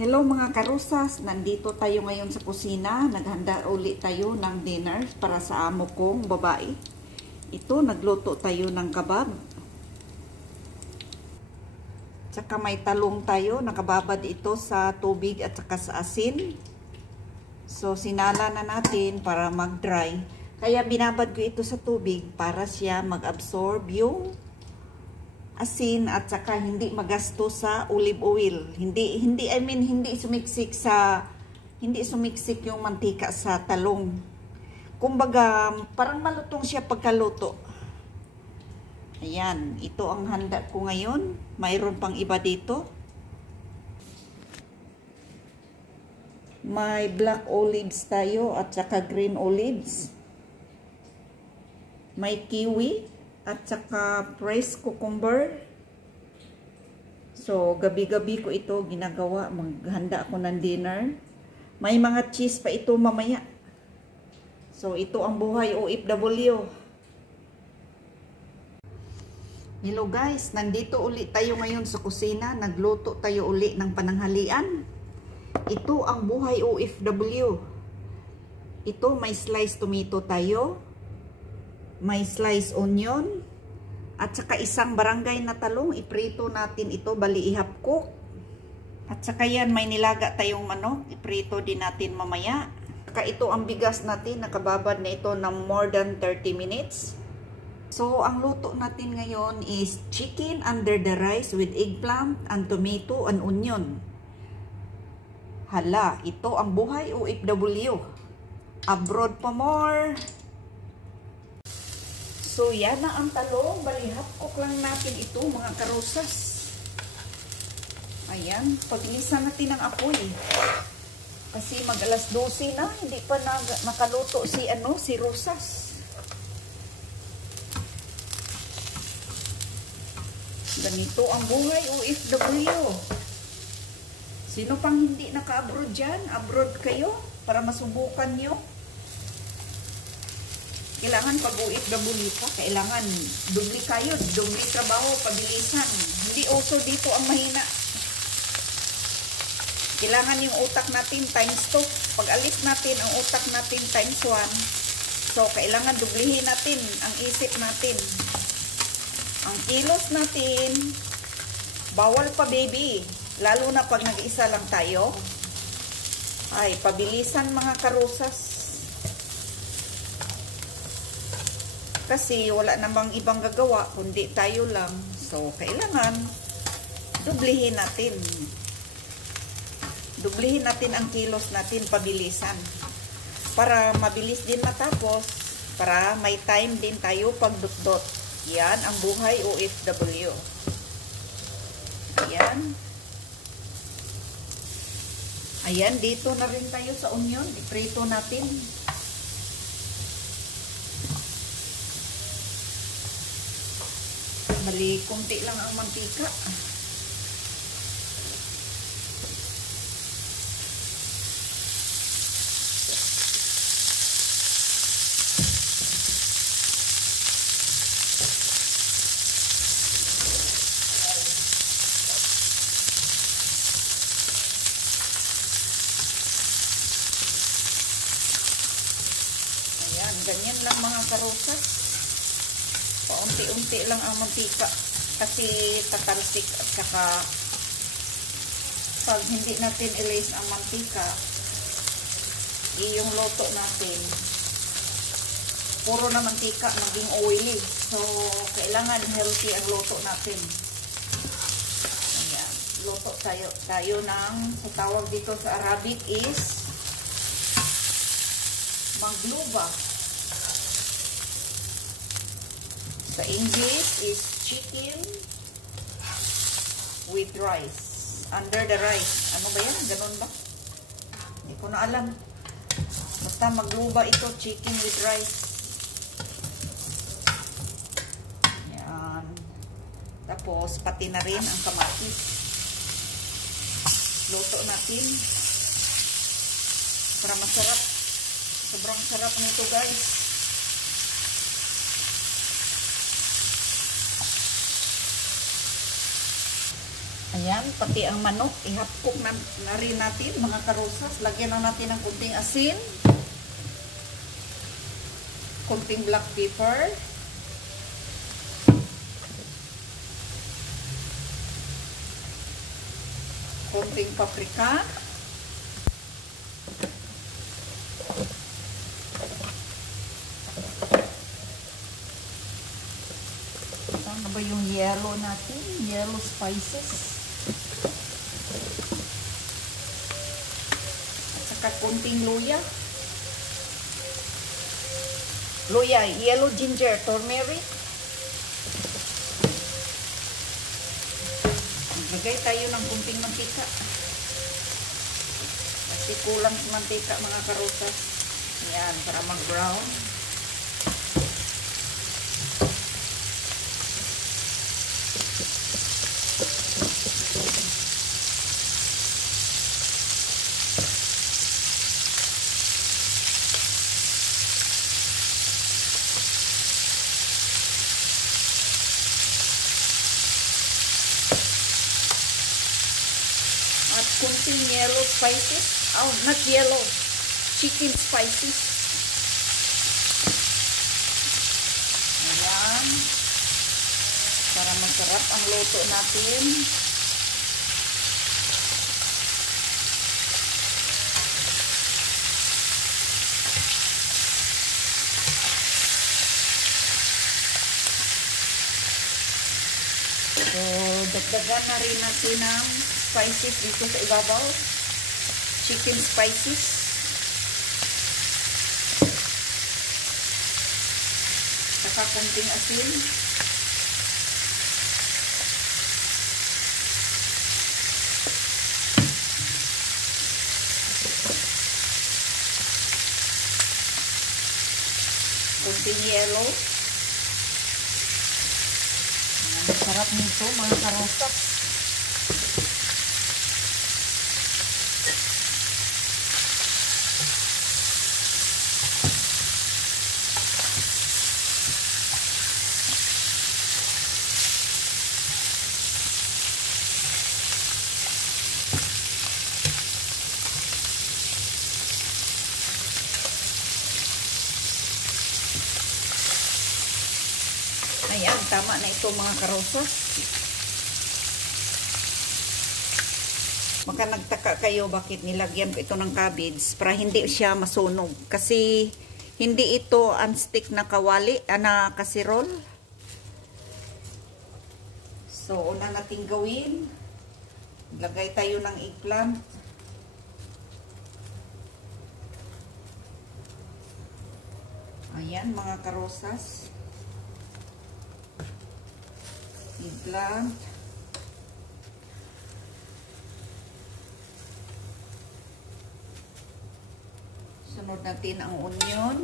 Hello mga karusas, nandito tayo ngayon sa kusina. Naghanda ulit tayo ng dinner para sa amo kong babae. Ito, nagluto tayo ng kabab. Tsaka may talong tayo, nakababad ito sa tubig at saka sa asin. So, sinala na natin para mag-dry. Kaya binabad ko ito sa tubig para siya mag-absorb yung asin at saka hindi magasto sa olive oil. Hindi sumiksik yung mantika sa talong. Kumbaga, parang malutong siya pagkaluto. Ayan, ito ang handa ko ngayon. Mayroon pang iba dito. May black olives tayo at saka green olives. May kiwi at saka fresh cucumber. So, gabi-gabi ko ito ginagawa. Maghanda ako ng dinner. May mga cheese pa ito mamaya. So, ito ang buhay OFW. Hello guys, nandito ulit tayo ngayon sa kusina. Nagluto tayo ulit ng pananghalian. Ito ang buhay OFW. Ito, may slice tomato tayo. May slice onion. At saka isang barangay na talong. Iprito natin ito, bali ihapko. At saka yan, may nilaga tayong manok. Iprito din natin mamaya. Saka ito ang bigas natin. Nakababad na ito ng more than 30 minutes. So, ang luto natin ngayon is chicken under the rice with eggplant and tomato and onion. Hala, ito ang buhay OFW. Abroad pa more. So, yan na ang talong. Balihapkok lang natin ito, mga karusas. Ayan, paglisan natin ang apoy. Kasi mag alas 12 na, hindi pa nakaluto si Rosas. Ganito ang buhay OFW. Sino pang hindi naka-abroad dyan? Abroad kayo para masubukan nyo. Kailangan pag OFW ka, kailangan dubli kayo, dubli trabaho, pabilisan. Hindi also dito ang mahina. Kailangan yung utak natin times 2. Pag alis natin ang utak natin times 1. So, kailangan dublihin natin ang isip natin. Ang kilos natin, bawal pa baby. Lalo na pag nag-isa lang tayo. Ay, pabilisan mga karusas. Kasi wala namang ibang gagawa, kundi tayo lang. So, kailangan dublihin natin. Dublihin natin ang kilos natin, pabilisan. Para mabilis din matapos. Para may time din tayo pagdutdot. Yan ang buhay OFW. Ayan. Ayan, dito na rin tayo sa onion. Iprito natin. Bali, kunti lang ang mantika. Ganyan lang mga karusas. Paunti-unti lang ang mantika. Kasi tatalsik at saka pag hindi natin i-lace ang mantika, yung luto natin, puro na mantika, maging oily. So, kailangan healthy ang luto natin. Ayan. Luto tayo ng, sa tawag dito sa Arabic is magluba. Sa English is chicken with rice. Under the rice. Ano ba yan? Ganun ba? Hindi ko na alam. Basta magluba ito, chicken with rice. Yan. Tapos, pati na rin ang kamatis. Luto natin. Para masarap. Sobrang sarap nito guys. Ayan, pati ang manok, ihapkok na rin natin mga karosas. Lagyan na natin ng kunting asin, kunting black pepper, kunting paprika, ano ba yung yellow natin? Yellow spices. At saka kunting luya. Luya, yellow ginger, turmeric. Maglagay tayo ng kunting mantika. Kasi kulang sa mantika mga karosas. Yan, para mag-brown. At kunting yellow spices. Oh, not yellow. Chicken spices. Ayan. Para masarap ang luto natin. So, dagdagan na rin natin ng spices dito sa ibabaw. Chicken spices. Saka kunting asin. Kunting yellow. Masarap nito mga karosas. Ayan, tama na ito mga karosas. Baka nagtaka kayo bakit nilagyan ko ito ng cabbage para hindi siya masunog. Kasi hindi ito unstick na kawali, na kasirol. So, una nating gawin. Lagay tayo ng eggplant. Ayan mga karosas. Eggplant. Sunod natin ang onion.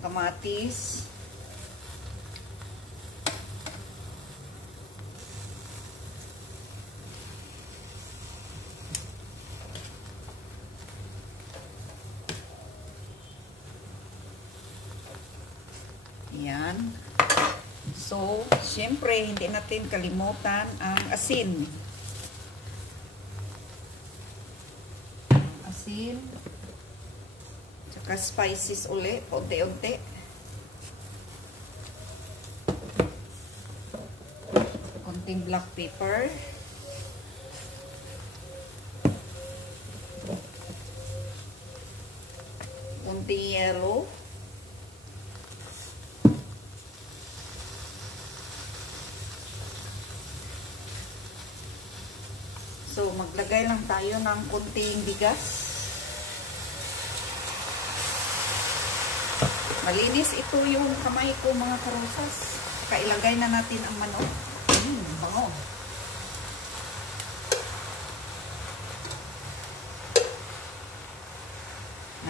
Kamatis. Yan. So, syempre, hindi natin kalimutan ang asin. Asin. Tsaka spices uli, unti-unti. Konting black pepper. Konting yellow. So, maglagay lang tayo ng kunting bigas. Malinis ito yung kamay ko mga karosas. Kailagay na natin ang manok. Bango.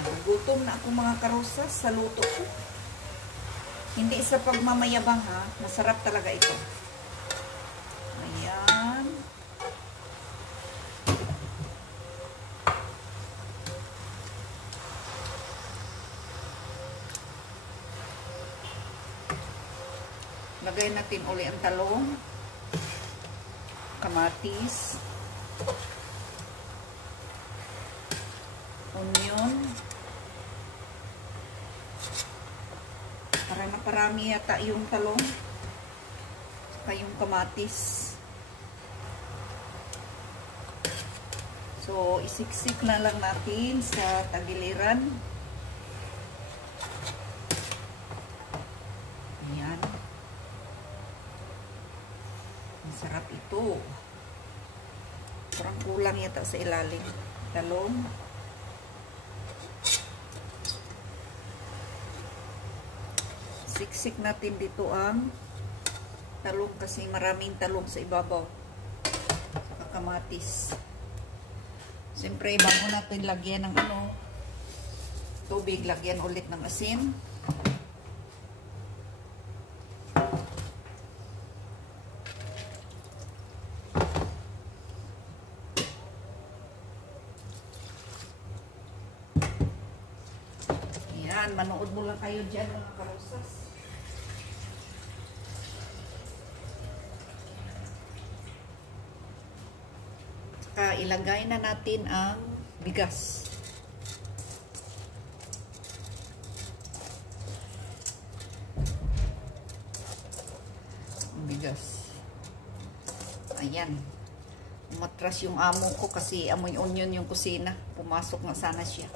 Nagugutom na ako mga karosas sa luto ko. Hindi sa pagmamayabang ha. Masarap talaga ito. Ayan. Lagay natin uli ang talong, kamatis, onion, para naparami yata yung talong, saka yung kamatis. So, isiksik na lang natin sa tagiliran. Ayan. Masarap ito. Parang kulang yata sa ilalim. Talong. Siksik natin dito ang talong kasi maraming talong sa ibabaw. Saka kamatis. Siyempre, bago natin lagyan ng tubig, lagyan ulit ng asin. Ayan, manood mo lang kayo dyan mga karosas. Ilagay na natin ang bigas. Bigas. Ayan. Umatras yung amo ko kasi amoy onion yung kusina. Pumasok na sana siya.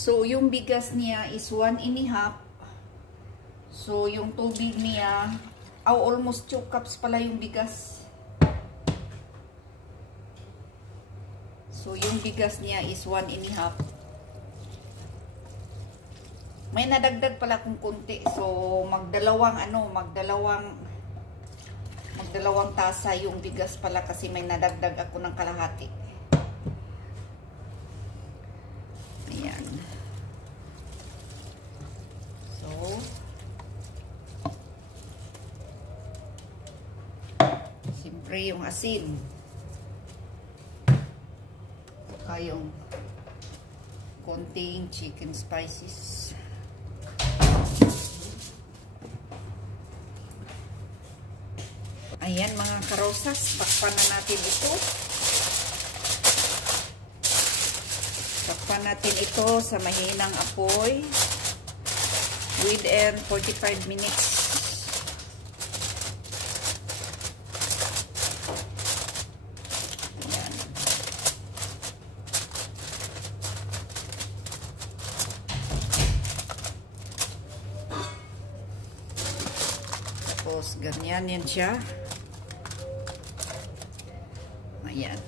So, yung bigas niya is 1.5. So, yung tubig niya, almost 2 cups pala yung bigas. So, yung bigas niya is 1.5. May nadagdag pala kung konti. So, magdalawang tasa yung bigas pala kasi may nadagdag ako ng kalahati. Ayan. So, siyempre yung asin. Saka yung konting chicken spices. Ayan mga karosas, takpan na natin ito. Takpan natin ito sa mahinang apoy within 45 minutes. Ayan. Tapos ganyan yan siya. Ayan.